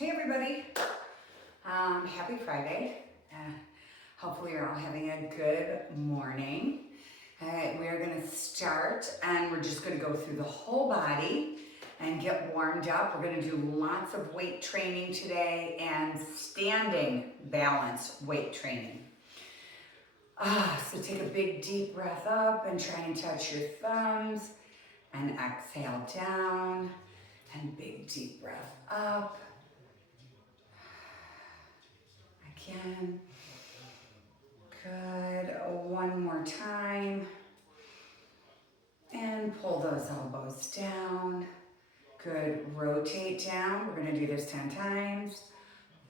Hey everybody, happy Friday. Hopefully you're all having a good morning. We are gonna start and we're just gonna go through the whole body and get warmed up. We're gonna do lots of weight training today and standing balance weight training. So take a big deep breath up and try and touch your thumbs and exhale down and big deep breath up. Again. Good. One more time. And pull those elbows down. Good. Rotate down. We're going to do this 10 times.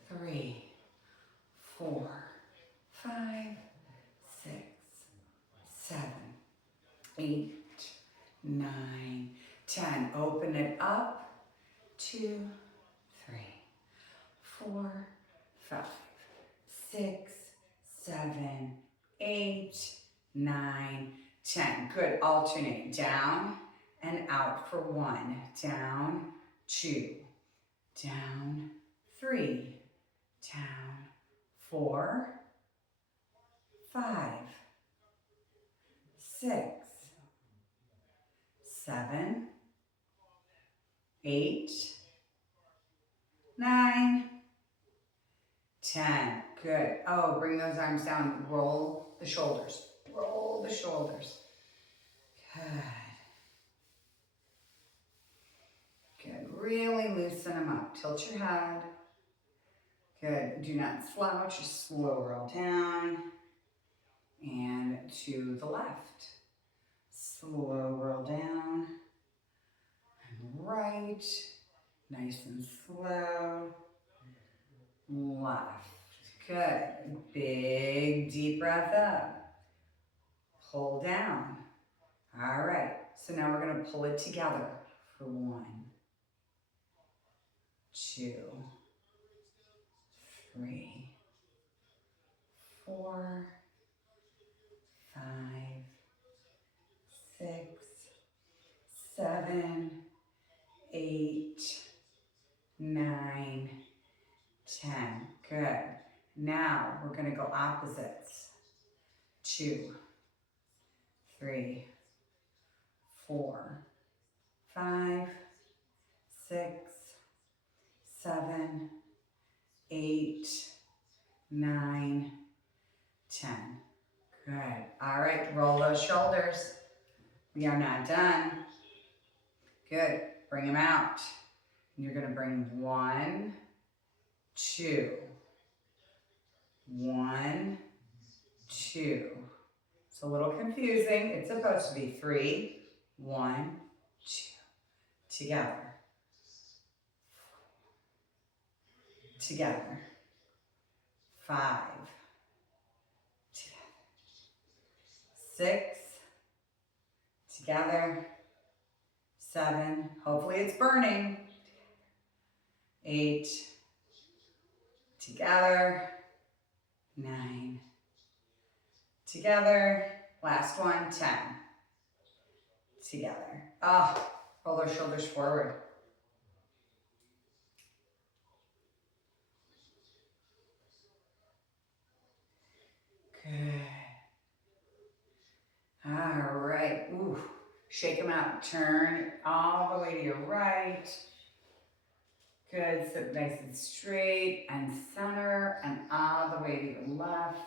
3, 4, 5, 6, 7, 8, 9, 10. Open it up. 2, 3, 4, 5, 6, 7, 8, 9, 10. Good. Alternate down and out for 1. Down, 2, down, 3, down, 4, 5, 6, 7, 8, 9, 10. Good. Oh, bring those arms down. Roll the shoulders. Roll the shoulders. Good. Good. Really loosen them up. Tilt your head. Good. Do not slouch. Just slow roll down. And to the left. Slow roll down. And right. Nice and slow. Left. Good. Big deep breath up. Pull down. All right. So now we're going to pull it together for 1, 2, 3, 4, 5, 6, 7, 8, 9, 10. Good. Now we're going to go opposites. 2, 3, 4, 5, 6, 7, 8, 9, 10. Good. All right, roll those shoulders. We are not done. Good. Bring them out. And you're going to bring 1, 2. 1, 2. It's a little confusing. It's supposed to be 3, 1, 2. Together. Together. 5. Together. 6. Together. 7. Hopefully it's burning. 8. Together. 9. Together. Last one. 10. Together. Roll those shoulders forward. Good. All right. Ooh. Shake them out. Turn all the way to your right. Good. Sit nice and straight and center and all the way to your left.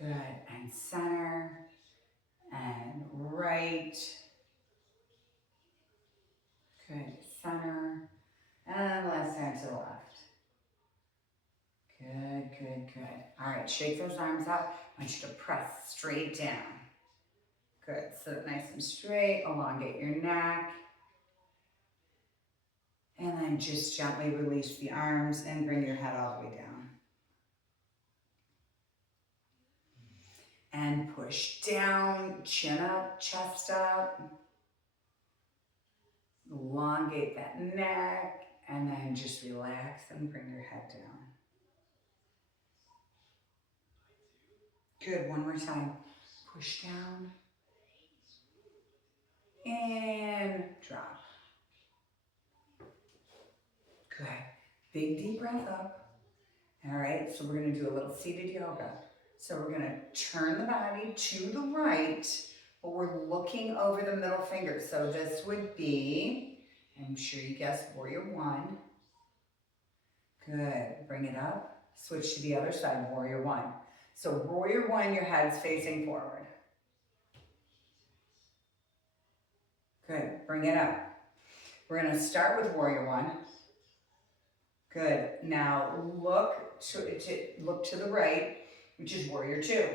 Good. And center and right. Good. Center and left side to the left. Good, good, good. All right, shake those arms out. I want you to press straight down. Good, sit nice and straight, elongate your neck. And then just gently release the arms and bring your head all the way down. And push down, chin up, chest up. Elongate that neck, and then just relax and bring your head down. Good, one more time. Push down. And drop. Big deep breath up. All right, so we're gonna do a little seated yoga. So we're gonna turn the body to the right, but we're looking over the middle finger. So this would be, I'm sure you guessed, warrior one. Good, bring it up. Switch to the other side, warrior one. So warrior one, your head's facing forward. Good, bring it up. We're gonna start with warrior one. Good, now look to the right, which is warrior two.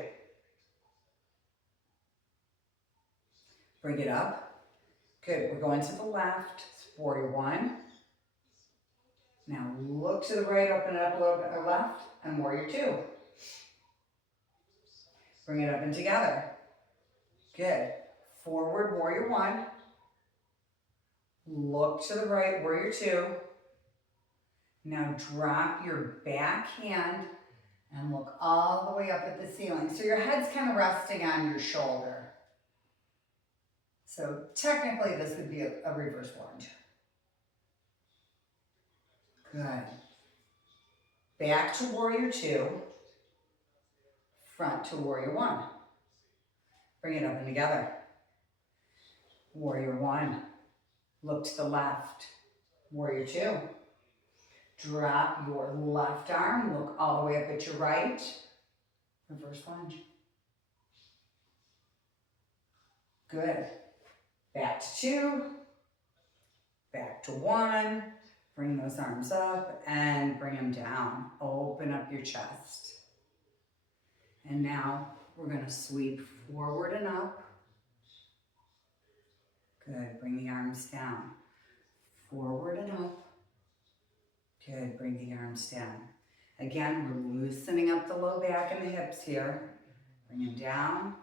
Bring it up. Good, we're going to the left, warrior one. Now look to the right, open it up a little bit, or left, and warrior two. Bring it up and together. Good. Forward, warrior one. Look to the right, warrior two. Now drop your back hand and look all the way up at the ceiling. So your head's kind of resting on your shoulder. So technically this would be a reverse lunge. Good. Back to warrior two. Front to warrior one. Bring it up and together. Warrior one. Look to the left. Warrior two. Drop your left arm. Look all the way up at your right. Reverse lunge. Good. Back to two. Back to one. Bring those arms up and bring them down. Open up your chest. And now we're going to sweep forward and up. Good. Bring the arms down. Forward and up. Good. Bring the arms down. Again, we're loosening up the low back and the hips here. Bring them down.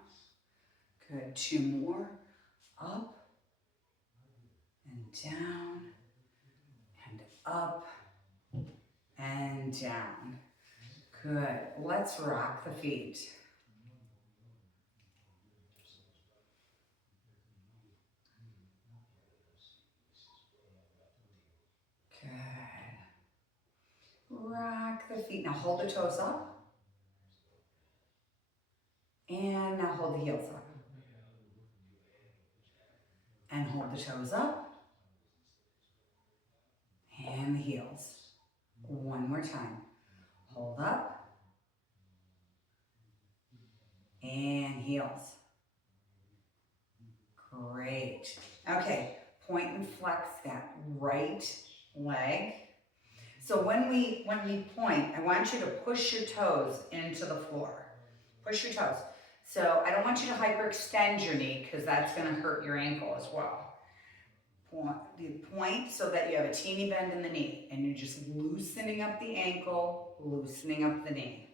Good. Two more. Up and down and up and down. Good. Let's rock the feet. Good. Rock the feet. Now hold the toes up. And now hold the heels up. And hold the toes up. And the heels. One more time. Hold up. And heels. Great. Okay, point and flex that right leg. So when we point, I want you to push your toes into the floor. Push your toes. So I don't want you to hyperextend your knee because that's going to hurt your ankle as well. Point so that you have a teeny bend in the knee and you're just loosening up the ankle, loosening up the knee.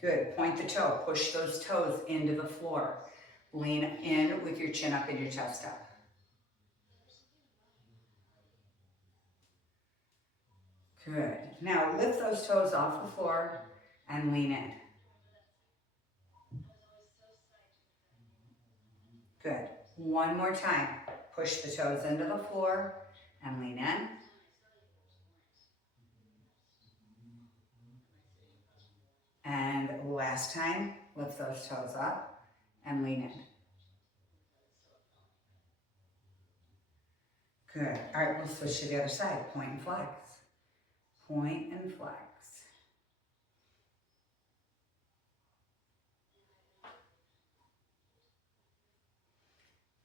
Good. Point the toe. Push those toes into the floor. Lean in with your chin up and your chest up. Good. Now lift those toes off the floor and lean in. Good. One more time. Push the toes into the floor and lean in. And last time, lift those toes up and lean in. Good. All right, we'll switch to the other side. Point and flex. Point and flex.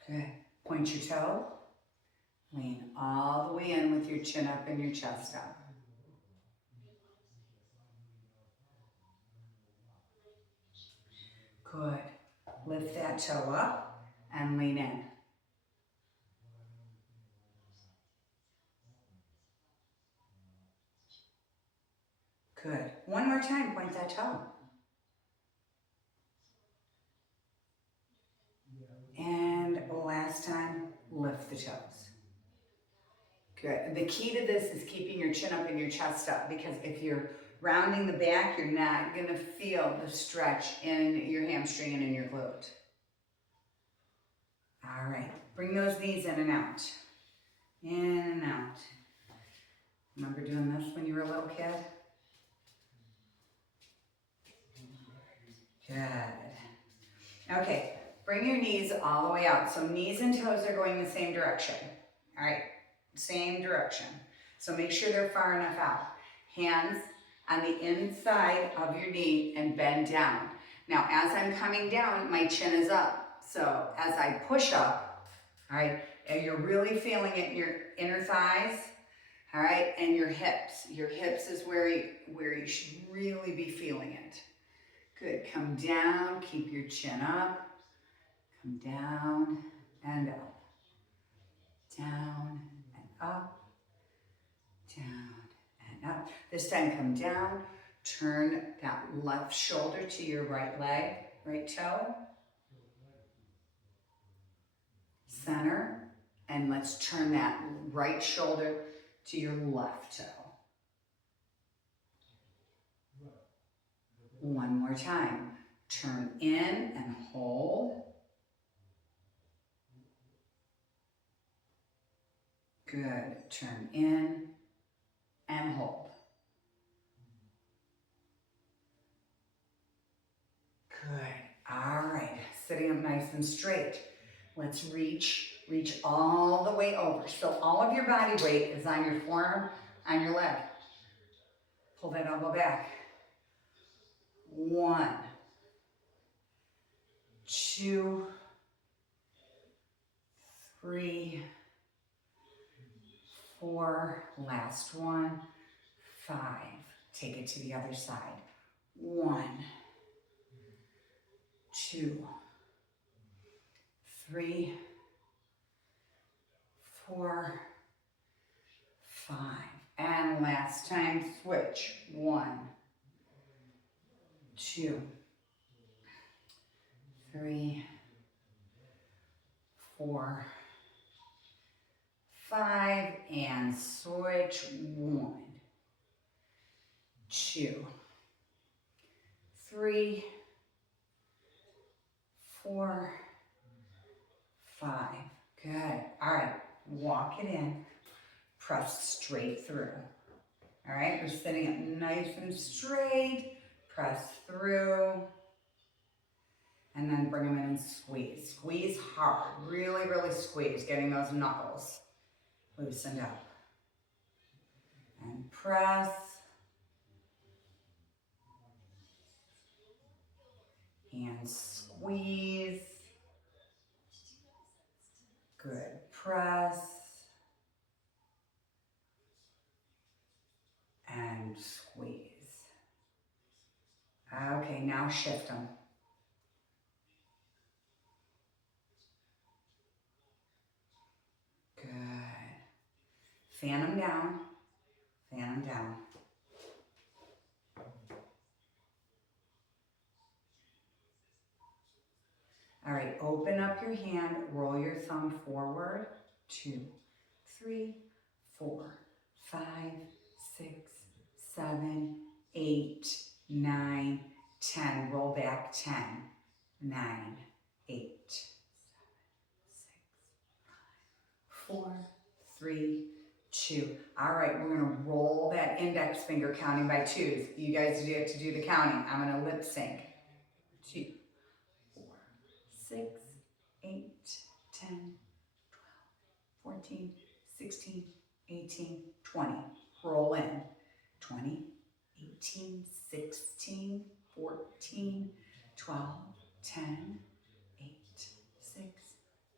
Good. Point your toe. Lean all the way in with your chin up and your chest up. Good. Lift that toe up and lean in. Good. One more time, point that toe. And last time, lift the toes. Good. The key to this is keeping your chin up and your chest up, because if you're rounding the back, you're not going to feel the stretch in your hamstring and in your glute. All right. Bring those knees in and out. In and out. Remember doing this when you were a little kid? Good. Okay, bring your knees all the way out. So knees and toes are going the same direction. All right, same direction. So make sure they're far enough out. Hands on the inside of your knee and bend down. Now, as I'm coming down, my chin is up. So as I push up, all right, and you're really feeling it in your inner thighs, all right, and your hips. Your hips is where you should really be feeling it. Good, come down, keep your chin up. Come down and up. Down and up. Down and up. This time come down, turn that left shoulder to your right leg, right toe. Center, and let's turn that right shoulder to your left toe. One more time. Turn in and hold. Good. Turn in and hold. Good. All right. Sitting up nice and straight. Let's reach all the way over. So all of your body weight is on your forearm, on your leg. Pull that elbow back. 1, 2, 3, 4, last one, 5. Take it to the other side. 1, 2, 3, 4, 5. And last time, switch. 1, 2, 3, 4, 5, and switch. 1, 2, 3, 4, 5. Good. All right. Walk it in. Press straight through. All right. We're sitting up nice and straight. Press through. And then bring them in and squeeze. Squeeze hard. Really, really squeeze. Getting those knuckles loosened up. And press. And squeeze. Good. Press. And squeeze. Okay, now shift them. Good. Fan them down. Fan them down. All right, open up your hand, roll your thumb forward. 2, 3, 4, 5, 6, 7, 8, 9, 10. Roll back 10, 9, 8, 7, 6, 5, 4, 3, 2. All right, we're gonna roll that index finger counting by 2s. You guys get to do the counting. I'm gonna lip sync. 2, 4, 6, 8, 10, 12, 14, 16, 18, 20. Roll in. 20, 18, 16, 14, 12, 10, 8, 6,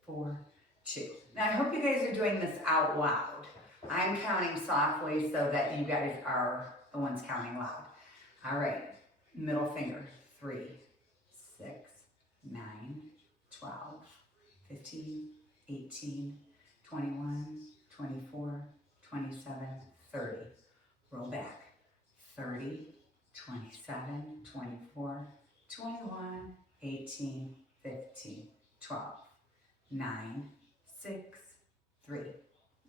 4, 2. Now I hope you guys are doing this out loud. I'm counting softly so that you guys are the ones counting loud. All right, middle finger. 3, 6, 9, 12, 15, 18, 21, 24, 27, 30. Roll back. 30, 27, 24, 21, 18, 15, 12, 9, 6, 3.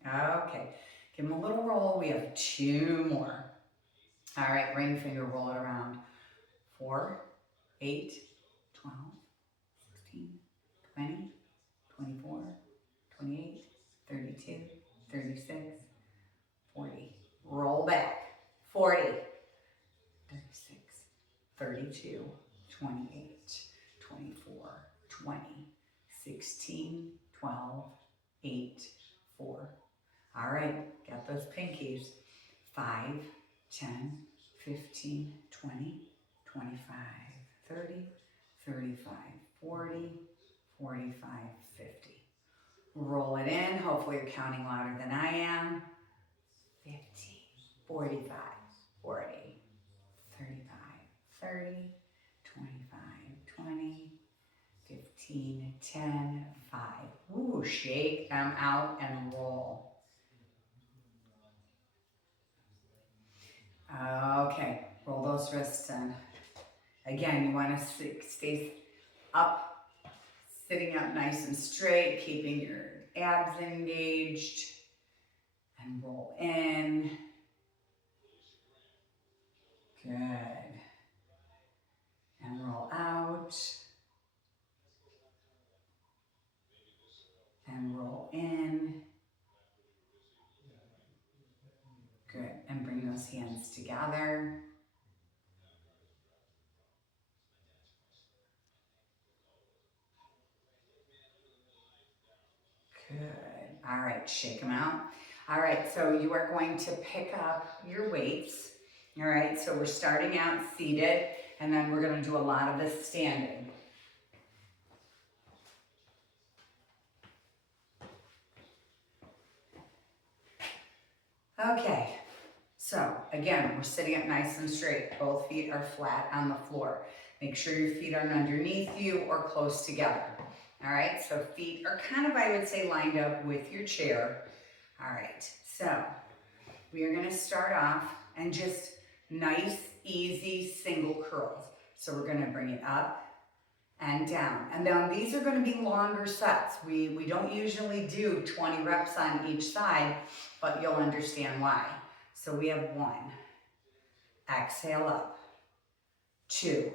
Okay, give them a little roll. We have 2 more. All right, ring finger, roll it around. 4, 8, 12, 16, 20, 24, 28, 32, 22, 28, 24, 20, 16, 12, 8, 4. All right, got those pinkies. 5, 10, 15, 20, 25, 30, 35, 40, 45, 50. Roll it in. Hopefully you're counting louder than I am. 50, 45, 40, 35, 30, 25, 20, 15, 10, 5. Ooh, shake them out and roll. Okay, roll those wrists in. Again, you want to stay up, sitting up nice and straight, keeping your abs engaged, and roll in. Good. And roll out. And roll in. Good. And bring those hands together. Good. All right, shake them out. All right, so you are going to pick up your weights. All right, so we're starting out seated, and then we're going to do a lot of this standing. Okay, so again, we're sitting up nice and straight. Both feet are flat on the floor. Make sure your feet aren't underneath you or close together. All right, so feet are kind of, I would say, lined up with your chair. All right, so we are gonna start off and just nice, easy, single curls. So we're gonna bring it up and down. And then these are gonna be longer sets. We don't usually do 20 reps on each side, but you'll understand why. So we have 1, exhale up, 2,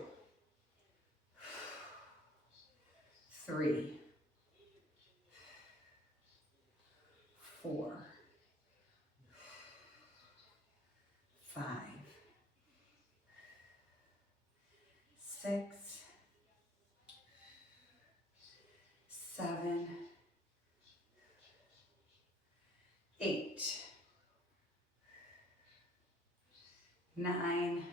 3, 4, 5, 6, 7, 8, 9,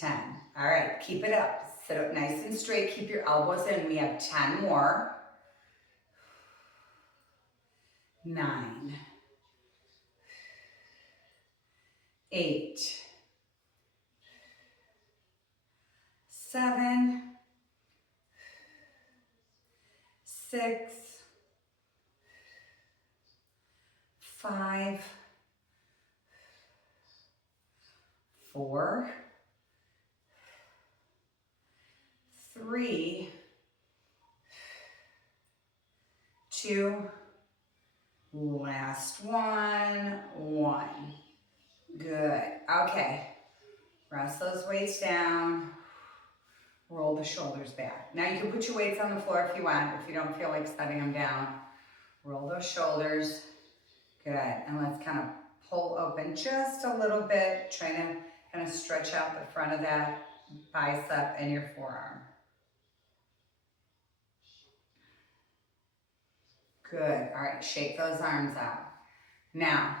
10. All right, keep it up. Sit up nice and straight. Keep your elbows in. We have 10 more. 9, 8, 7, 6, 5, 4, 3, 2, last one, 1. Good. Okay. Press those weights down. Roll the shoulders back. Now you can put your weights on the floor if you want, if you don't feel like setting them down. Roll those shoulders. Good. And let's kind of pull open just a little bit, trying to kind of stretch out the front of that bicep and your forearm. Good. All right, shake those arms out. Now,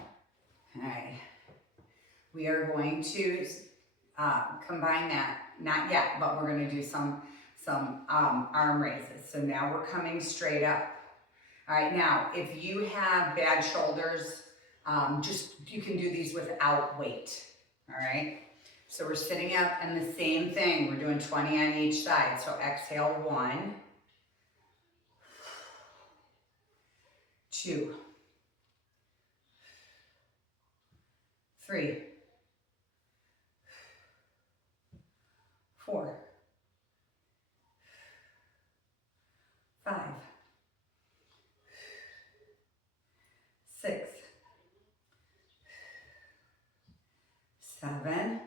all right, we are going to combine that, not yet, but we're going to do some arm raises. So now we're coming straight up. All right, now, if you have bad shoulders, you can do these without weight, all right? So we're sitting up and the same thing, we're doing 20 on each side. So exhale, 1, 2, 3, 4, 5, 6, 7,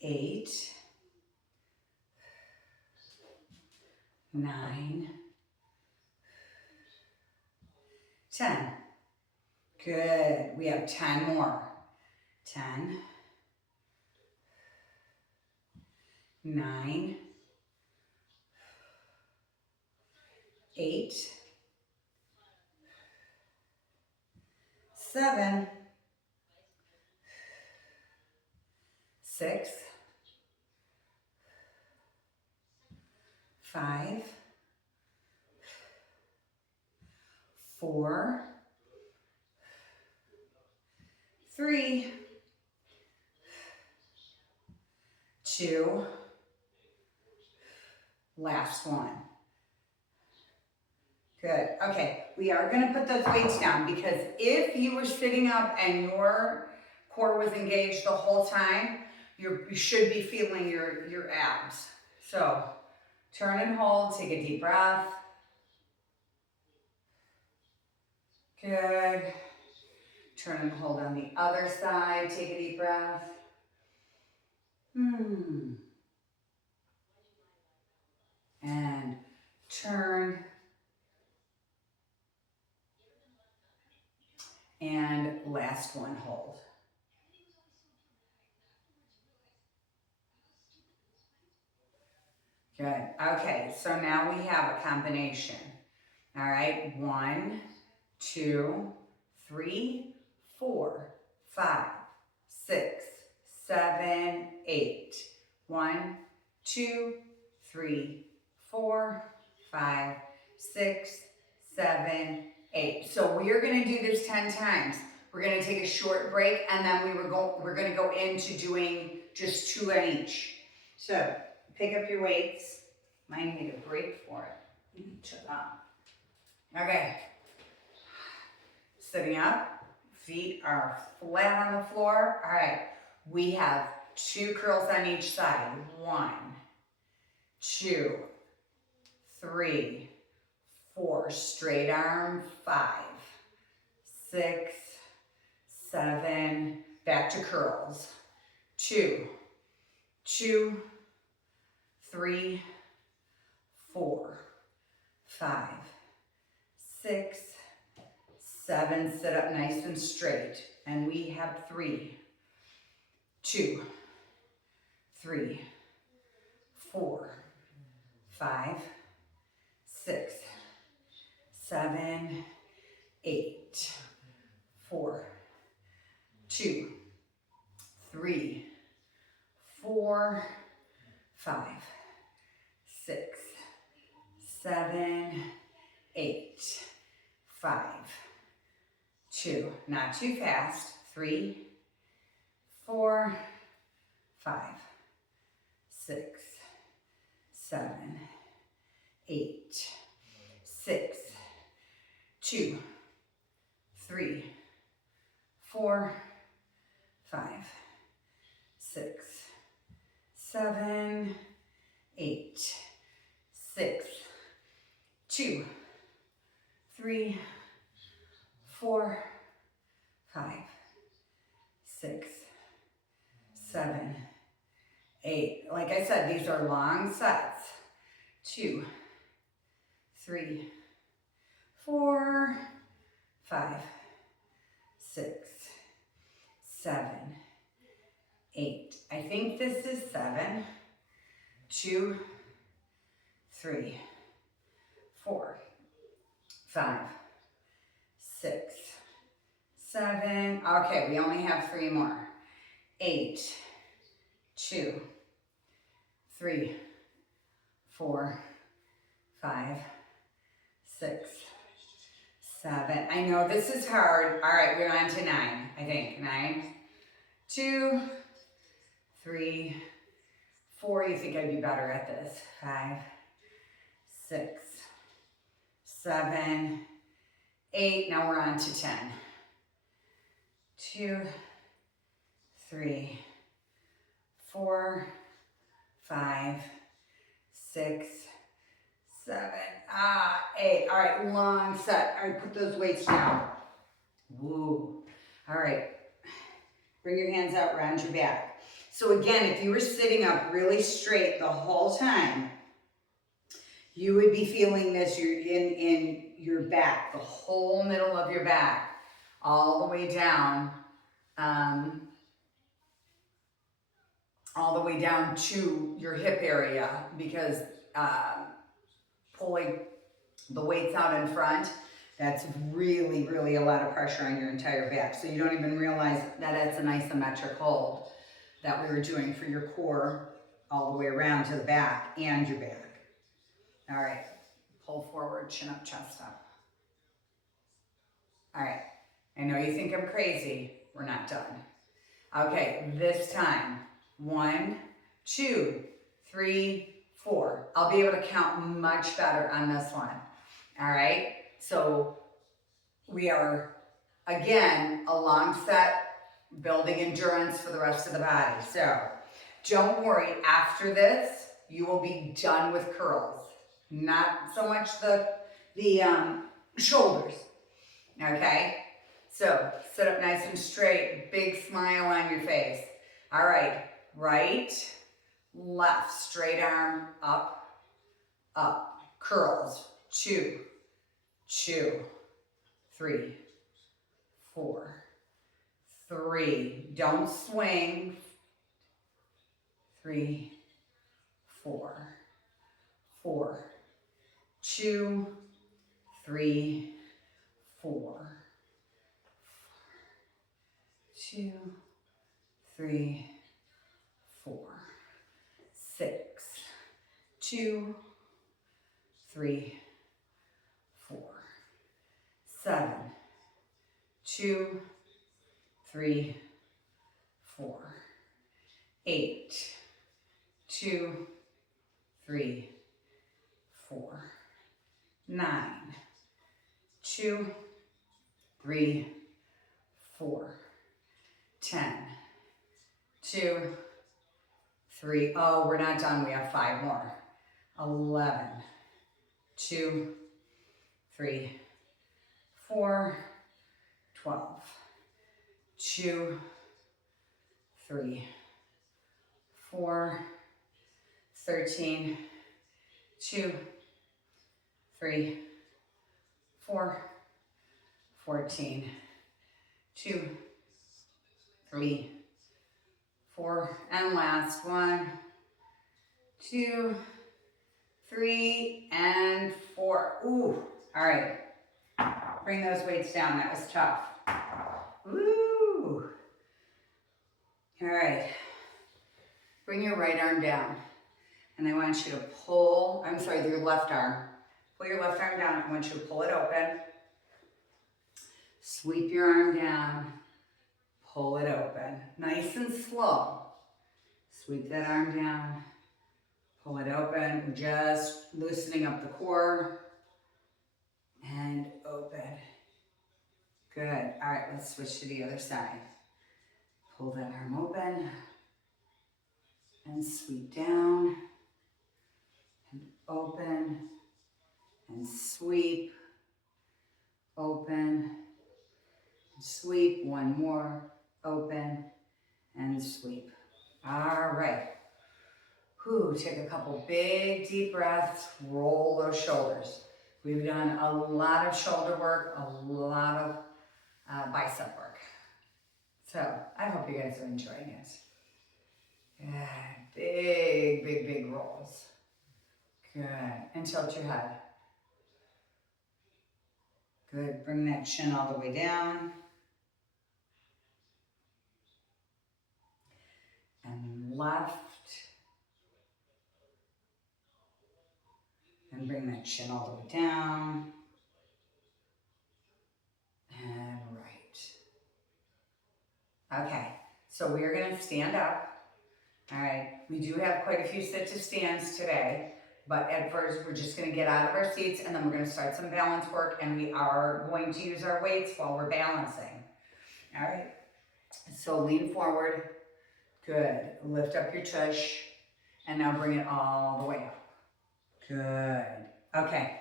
8, 9, 10. Good. We have 10 more. 10, 9, 8, 7, 6, 5, 4, 3, 2, last one. Good. Okay, we are going to put those weights down because if you were sitting up and your core was engaged the whole time, you should be feeling your abs. So turn and hold, take a deep breath. Good. Turn and hold on the other side, take a deep breath. And turn. And last one, hold. Good. Okay, so now we have a combination. All right, 1, 2, 3, 4, 5, 6, 7, 8. 1, 2, 3, 4, 5, 6, 7, 8. So we are going to do this 10 times. We're going to take a short break and then we're going to go into doing just 2 at each. So pick up your weights. Might need a break for it. Okay. Sitting up, feet are flat on the floor. All right, we have 2 curls on each side. 1, 2, 3, 4, straight arm, 5, 6, 7, back to curls. 2, 2, 3, 4, 5, 6, 7, sit up nice and straight. And we have 3, 2, 3, 4, 5, 6, 7, 8, 4, 2, 3, 4, 5, 6, 7, 8, 5, 2, not too fast, 3, 4, 5, 6, 7, 8, 6, 2, 3, 4, 5, 6, 7, 8, 6, 2, 3, 4, 5, 6, 7, 8. Like I said, these are long sets. 2, 3, 4, 5, 6, 7, 8. I think this is 7. 2, 3, 4, 5, 6, 7. Okay, we only have 3 more. 8, 2, 3, 4, 5, 6, 7. I know this is hard. All right, we're on to 9, I think. 9, 2, 3, 4. You think I'd be better at this. 5, 6, 7, 8. Now we're on to 10. 2, 3, 4, 5, 6, 7, 8. All right, long set. All right, put those weights down. Woo. All right. Bring your hands out around your back. So again, if you were sitting up really straight the whole time, you would be feeling this in your back, the whole middle of your back. all the way down, to your hip area, because pulling the weights out in front, that's really, really a lot of pressure on your entire back. So you don't even realize that it's an isometric hold that we were doing for your core all the way around to the back and your back. All right, pull forward, chin up, chest up. All right, I know you think I'm crazy. We're not done. Okay, this time, 1, 2, 3, 4. I'll be able to count much better on this one. All right, so we are, again, a long set, building endurance for the rest of the body. So don't worry, after this, you will be done with curls. Not so much the shoulders, okay? So sit up nice and straight, big smile on your face. All right, right, left, straight arm, up, up, curls, 2, 2, 3, 4, 3, don't swing, 3, 4, 4, 2, 3, 4, 2, 3, 4, 6, 2, 3, 4, 7, 2, 3, 4, 8, 2, 3, 4, 9, 2, 3, 4, 10, 2, 3. Oh, we're not done. We have 5 more. 11, 2, 3, 4, 12, 2, 3, 4, 13, 2, 3, 4, 14, 2, 3, 4, and last 1, 2, 3, and 4. Ooh, all right. Bring those weights down. That was tough. Woo. All right. Bring your right arm down. And I want you to pull, your left arm. Pull your left arm down. I want you to pull it open. Sweep your arm down. Pull it open. Nice and slow. Sweep that arm down. Pull it open. We're just loosening up the core. And open. Good. All right, let's switch to the other side. Pull that arm open. And sweep down. And open. And sweep. Open. Sweep. One more. Open. And sweep. All right. Whew, take a couple big deep breaths. Roll those shoulders. We've done a lot of shoulder work, a lot of bicep work. So I hope you guys are enjoying it. Yeah, big, big, big rolls. Good. And tilt your head. Good. Bring that chin all the way down. And left. And bring that chin all the way down. And right. Okay, so we are going to stand up. All right, we do have quite a few sit to stands today, but at first we're just going to get out of our seats and then we're going to start some balance work, and we are going to use our weights while we're balancing. All right, so lean forward. Good. Lift up your tush and now bring it all the way up. Good. Okay.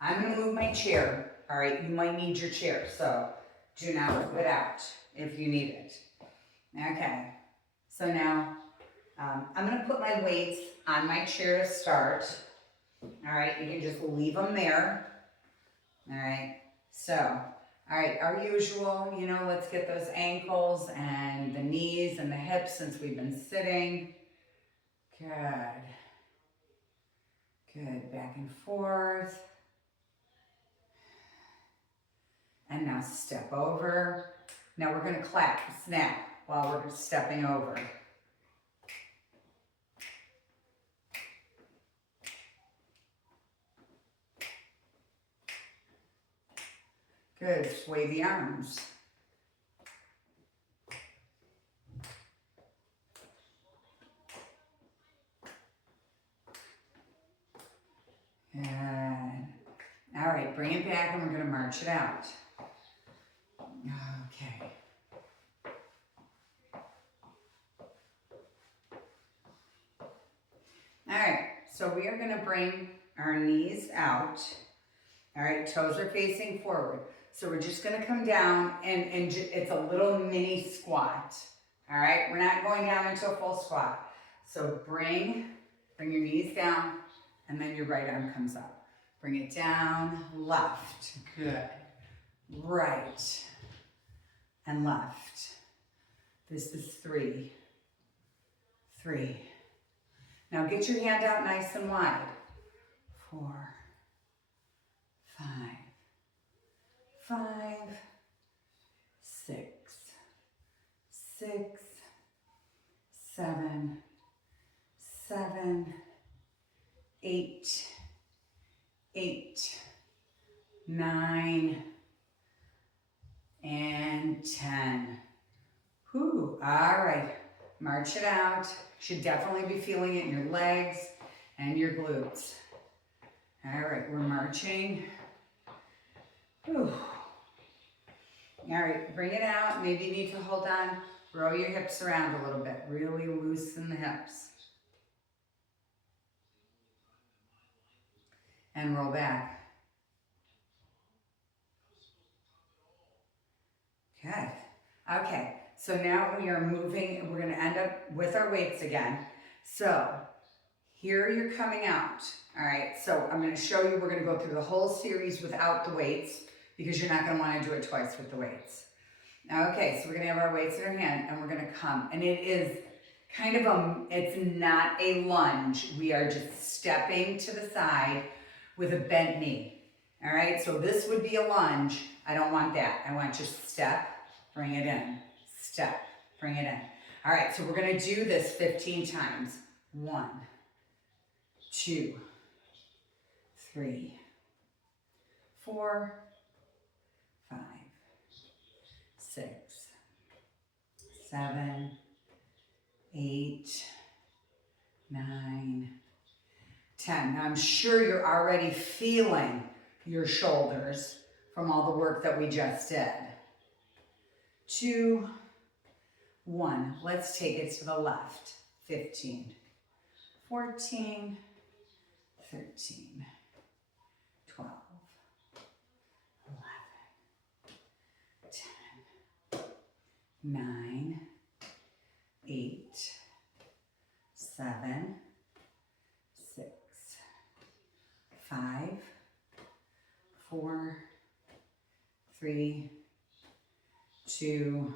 I'm going to move my chair. All right, you might need your chair, so do not move it out if you need it. Okay, so now I'm going to put my weights on my chair to start. All right, you can just leave them there. All right, So, all right, our usual, you know, let's get those ankles and the knees and the hips since we've been sitting. Good. Good, back and forth. And now step over. Now we're gonna clap, snap, while we're stepping over. Good, sway the arms. Good. All right, bring it back and we're gonna march it out. Okay. All right, so we are gonna bring our knees out. All right, toes are facing forward. So we're just gonna come down and it's a little mini squat. All right, we're not going down into a full squat. So bring your knees down and then your right arm comes up. Bring it down, left, good. Right and left. This is 3. 3. Now get your hand out nice and wide. 4, 5, 5, 6, 6, 7, 7, 8, 8, 9, and 10. Whew, all right, march it out. Should definitely be feeling it in your legs and your glutes. All right, we're marching. Whew. All right, bring it out. Maybe you need to hold on. Roll your hips around a little bit. Really loosen the hips. And roll back. Good. Okay, so now we are moving. We're going to end up with our weights again. So here you're coming out. All right, so I'm going to show you. We're going to go through the whole series without the weights because you're not going to want to do it twice with the weights. Okay, so we're going to have our weights in our hand and we're going to come. And it is kind of it's not a lunge. We are just stepping to the side with a bent knee. All right, so this would be a lunge. I don't want that. I want just step, bring it in, step, bring it in. All right, so we're going to do this 15 times. 1, 2, 3, 4, 5, 6, 7, 8, 9, 10. Now I'm sure you're already feeling your shoulders from all the work that we just did. 2, 1. Let's take it to the left. 15, 14, 13, 12, 11, 10, 9, 8, 7, 6, 5, 4, 3, 2,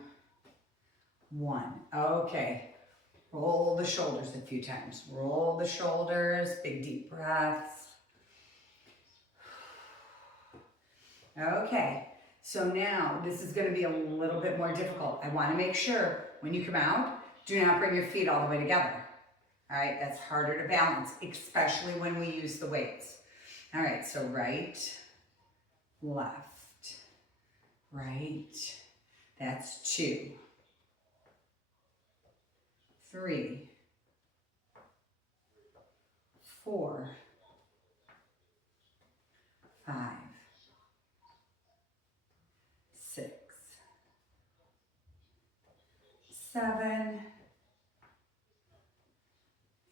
1. Okay. Roll the shoulders a few times. Roll the shoulders, big deep breaths. Okay, so now this is going to be a little bit more difficult. I want to make sure when you come out, do not bring your feet all the way together. All right, that's harder to balance, especially when we use the weights. All right, so right, left, right. That's 2, 3, 4, 5, 6, 7,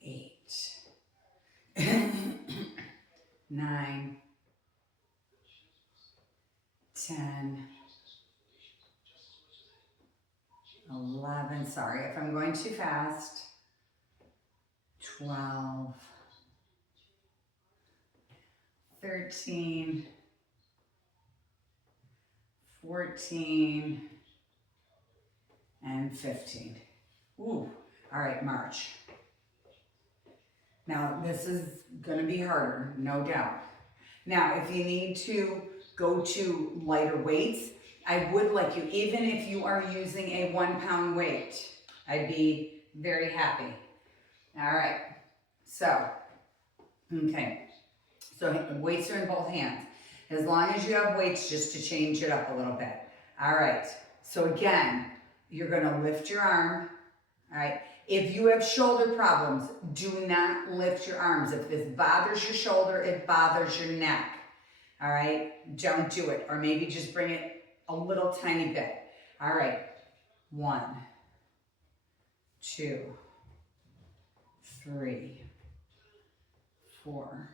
8, 9, 10, 11, sorry if I'm going too fast, 12, 13, 14, and 15. Ooh, all right, march. Now, this is gonna be harder, no doubt. Now, if you need to go to lighter weights, I would like you, even if you are using a 1 pound weight, I'd be very happy. All right, so, okay. So weights are in both hands. As long as you have weights, just to change it up a little bit. All right, so again, you're gonna lift your arm, all right? If you have shoulder problems, do not lift your arms. If this bothers your shoulder, it bothers your neck, all right? Don't do it, or maybe just bring it a little tiny bit. All right, 1, 2, 3, 4,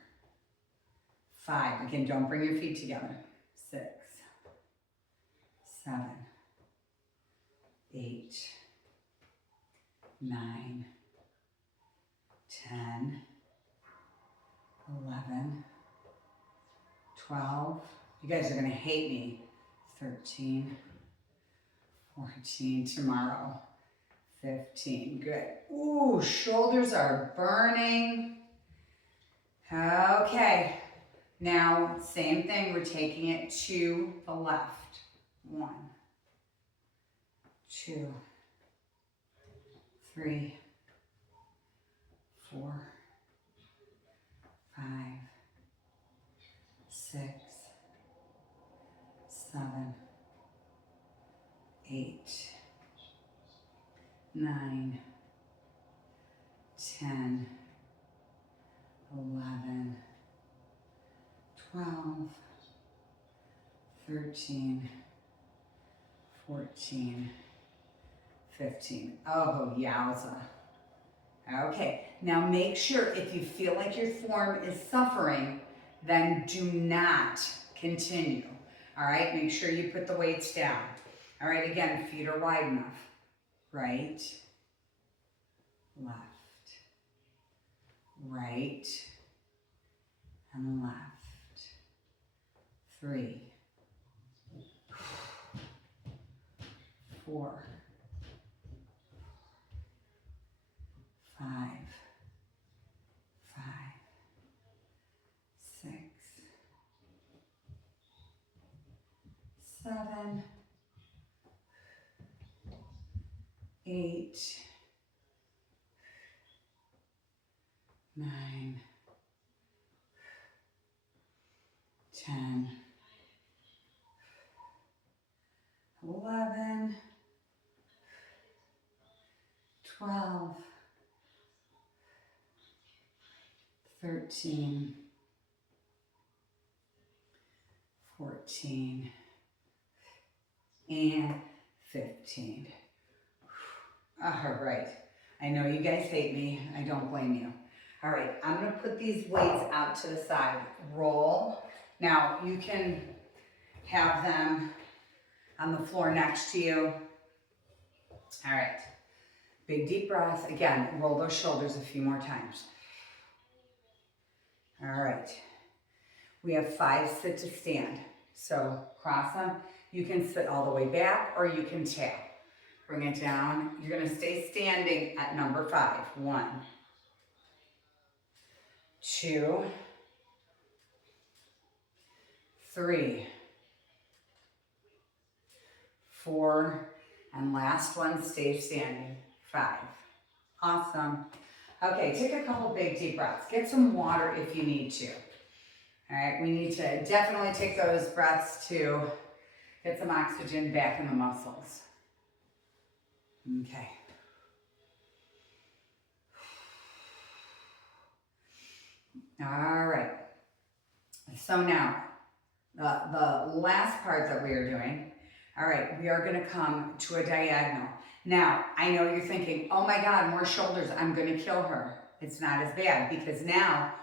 5. Again, don't bring your feet together. 6, 7, 8, 9, 10, 11, 12. You guys are gonna hate me. 13, 14, tomorrow. 15, good. Ooh, shoulders are burning. Okay, now same thing, we're taking it to the left. 1, 2, 3, 4, 5, 6, 7, 8, 9, 10, 11, 12, 13, 14, 15. Oh, yowza. Okay, now make sure if you feel like your form is suffering, then do not continue. All right, make sure you put the weights down. All right, again, feet are wide enough. Right, left, right, and left. 3, 4, 5, 6, 7, 8, 9, 10, 11, 12, 13, 14, and 15. All right. I know you guys hate me. I don't blame you. All right, I'm gonna put these weights out to the side. Roll. Now, you can have them on the floor next to you. All right. Big deep breath. Again, roll those shoulders a few more times. All right. We have 5 sit to stand. So cross them. You can sit all the way back or you can tap. Bring it down. You're gonna stay standing at number 5. 1, 2, 3, 4, and last one, stay standing. 5. Awesome. Okay, take a couple big deep breaths. Get some water if you need to. All right, we need to definitely take those breaths to get some oxygen back in the muscles. Okay. All right. So now, the last part that we are doing, all right, we are gonna come to a diagonal. Now, I know you're thinking, oh my God, more shoulders, I'm gonna kill her. It's not as bad because now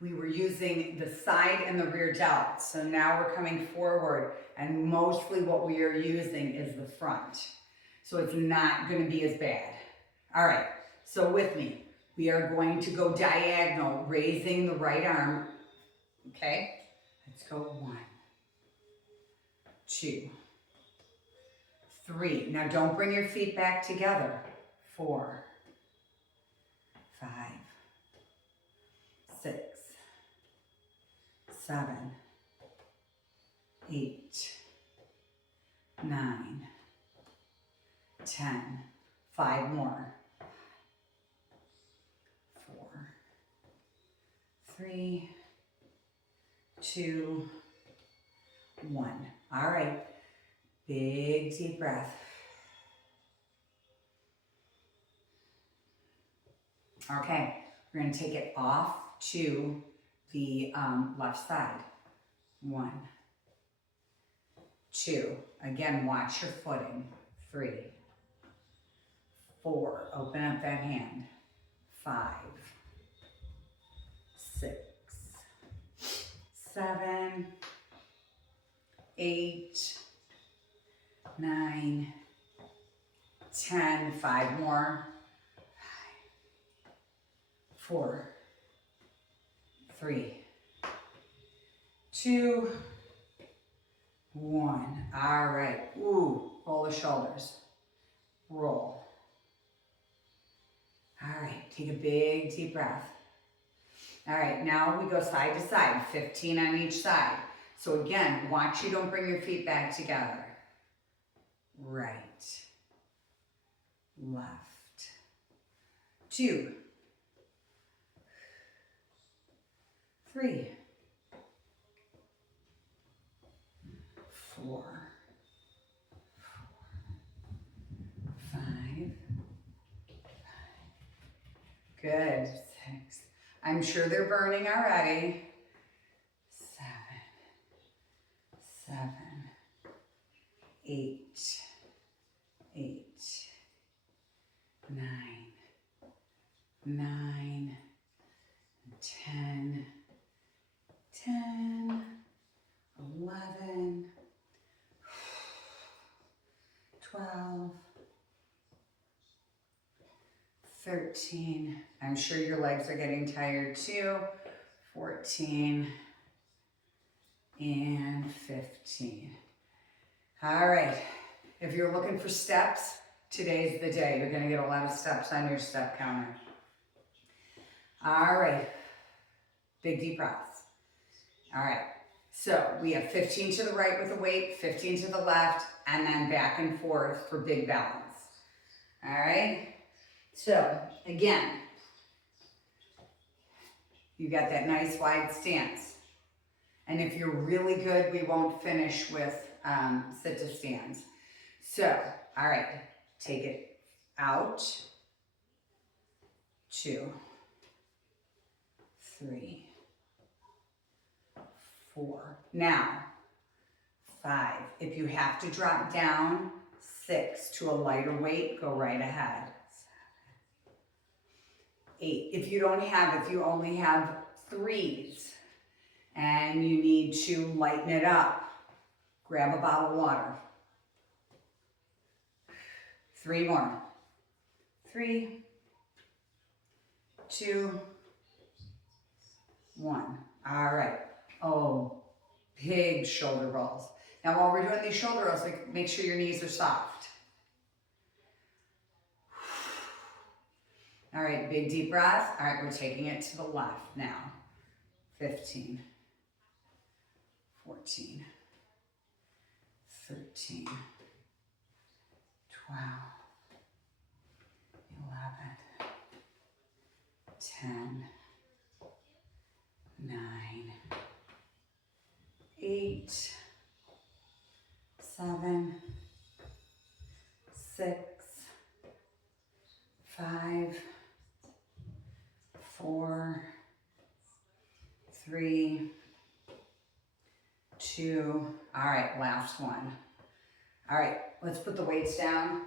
we were using the side and the rear delt. So now we're coming forward and mostly what we are using is the front. So it's not gonna be as bad. All right, so with me, we are going to go diagonal, raising the right arm, okay? Let's go 1, 2, 3. Now don't bring your feet back together. 4, 5, 6, 7, 8, 9, 10. 5 more. 4, 3, 2, 1. All right. Big deep breath. Okay, we're going to take it off to the left side. 1, 2. Again, watch your footing. 3, 4. Open up that hand. 5, 6, 7, 8, 9, 10. 5 more. 4, 3, 2, 1. All right. Ooh, roll the shoulders. Roll. All right. Take a big deep breath. All right. Now we go side to side. 15 on each side. So again, watch you don't bring your feet back together. Right. Left. 2, 3, 4, 5. Good. 6. I'm sure they're burning already. 7, 8, 9, 9, 10, 10, 11, 12, 13. I'm sure your legs are getting tired too. 14 and 15. All right. If you're looking for steps, today's the day. You're going to get a lot of steps on your step counter. All right. Big deep breaths. All right. So we have 15 to the right with a weight, 15 to the left, and then back and forth for big balance. All right. So again, you got that nice wide stance. And if you're really good, we won't finish with sit to stands. So, all right, take it out. 2, 3, 4. Now, 5. If you have to drop down, 6 to a lighter weight, go right ahead. 8. If you only have 3s and you need to lighten it up, grab a bottle of water. 3 more. 3, 2, 1. All right. Oh, big shoulder rolls. Now while we're doing these shoulder rolls, make sure your knees are soft. All right, big deep breath. All right, we're taking it to the left now. 15, 14, 13, 12, 11, 10, 9, 8, 7, 6, 5, 4, 3, 2. All right, last one. All right, let's put the weights down.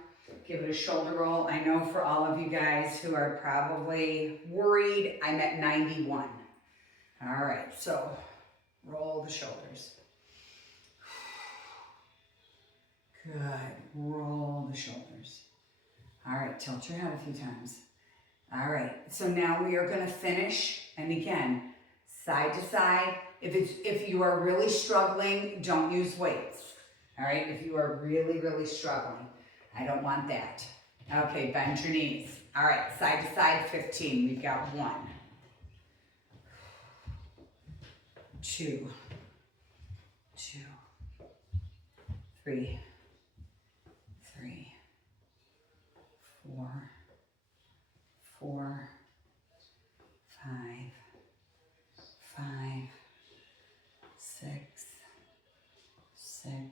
Give it a shoulder roll. I know for all of you guys who are probably worried, I'm at 91. All right, so roll the shoulders. Good, roll the shoulders. All right, tilt your head a few times. All right, so now we are gonna finish, and again, side to side. If you are really struggling, don't use weights. All right, if you are really, really struggling, I don't want that. Okay, bend your knees. All right, side to side, 15. We've got 1, 2, 3, 4, 4, 5, 6, 7,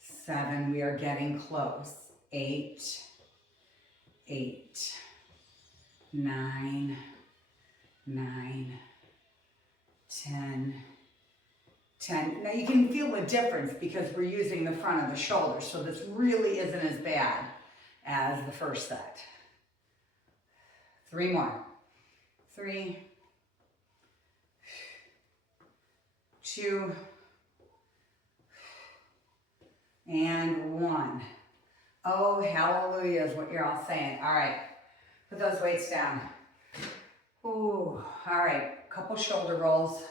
7. We are getting close. 8, 9, 10. Now you can feel the difference because we're using the front of the shoulder, so this really isn't as bad as the first set. 3 more. 3, 2, and 1. Oh, hallelujah is what you're all saying. All right, put those weights down. Ooh, all right, couple shoulder rolls.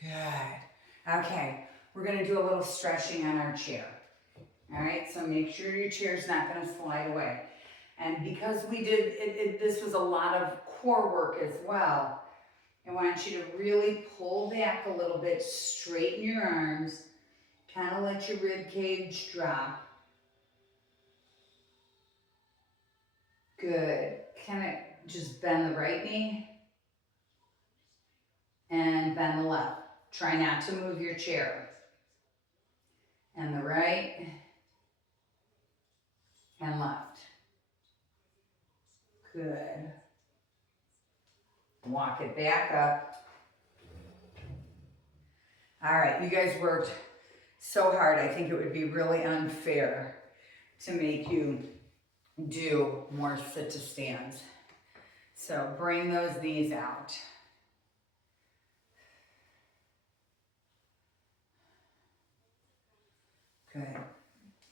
Good. Okay, we're gonna do a little stretching on our chair. All right, so make sure your chair's not gonna slide away. And because we did, this was a lot of core work as well, I want you to really pull back a little bit, straighten your arms, kind of let your rib cage drop. Good. Kind of just bend the right knee and bend the left. Try not to move your chair. And the right and left. Good. Walk it back up. All right, you guys worked so hard. I think it would be really unfair to make you do more sit to stands. So bring those knees out. Good.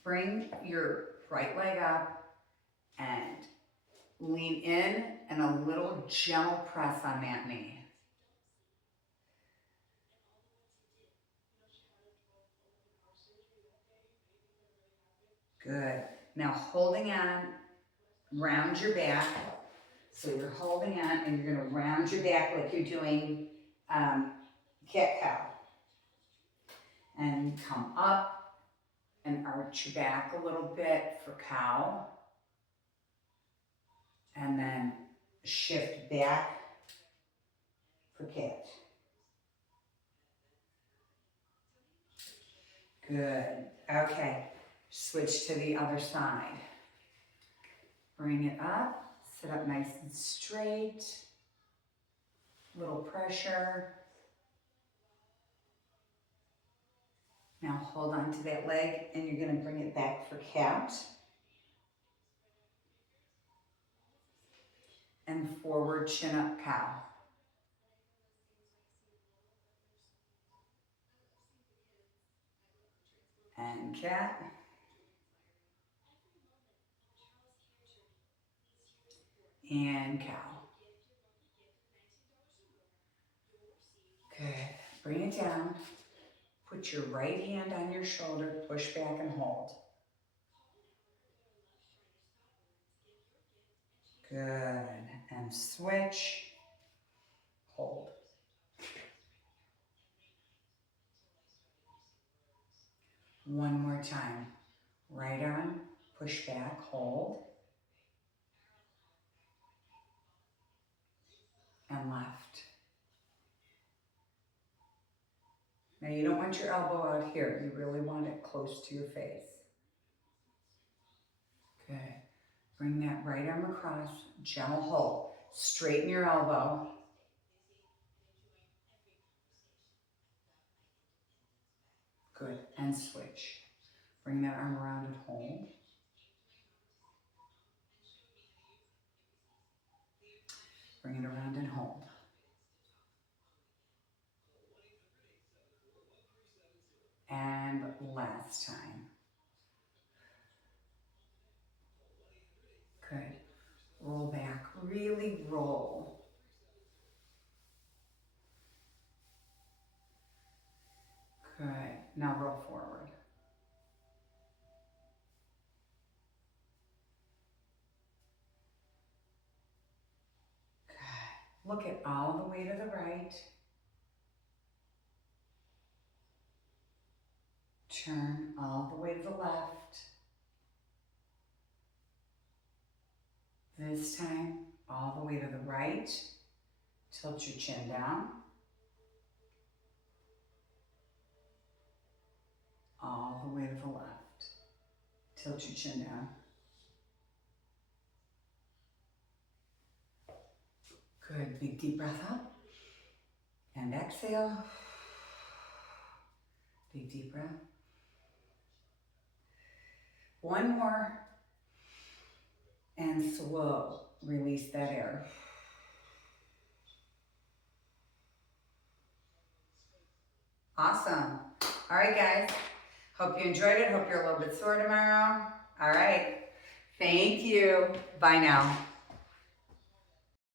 Bring your right leg up and lean in and a little gentle press on that knee. Good. Now holding on, round your back. So you're holding on and you're going to round your back like you're doing cat-cow. And come up and arch your back a little bit for cow. And then shift back for cat. Good. Okay. Switch to the other side. Bring it up. Sit up nice and straight. Little pressure. Now hold on to that leg and you're going to bring it back for cat. And forward chin up cow. And cat. And cow. Good. Bring it down. Put your right hand on your shoulder, push back and hold. Good. And switch. Hold. One more time. Right arm, push back, hold. And left. Now you don't want your elbow out here. You really want it close to your face. Good. Bring that right arm across, gentle hold. Straighten your elbow. Good. And switch. Bring that arm around and hold. Bring it around and hold. And last time. Good. Roll back. Really roll. Now roll forward. Good. Look at all the way to the right. Turn all the way to the left. This time, all the way to the right. Tilt your chin down. All the way to the left. Tilt your chin down. Good. Big deep breath up. And exhale. Big deep breath. One more. And slow. Release that air. Awesome. All right, guys. Hope you enjoyed it. Hope you're a little bit sore tomorrow. All right. Thank you. Bye now.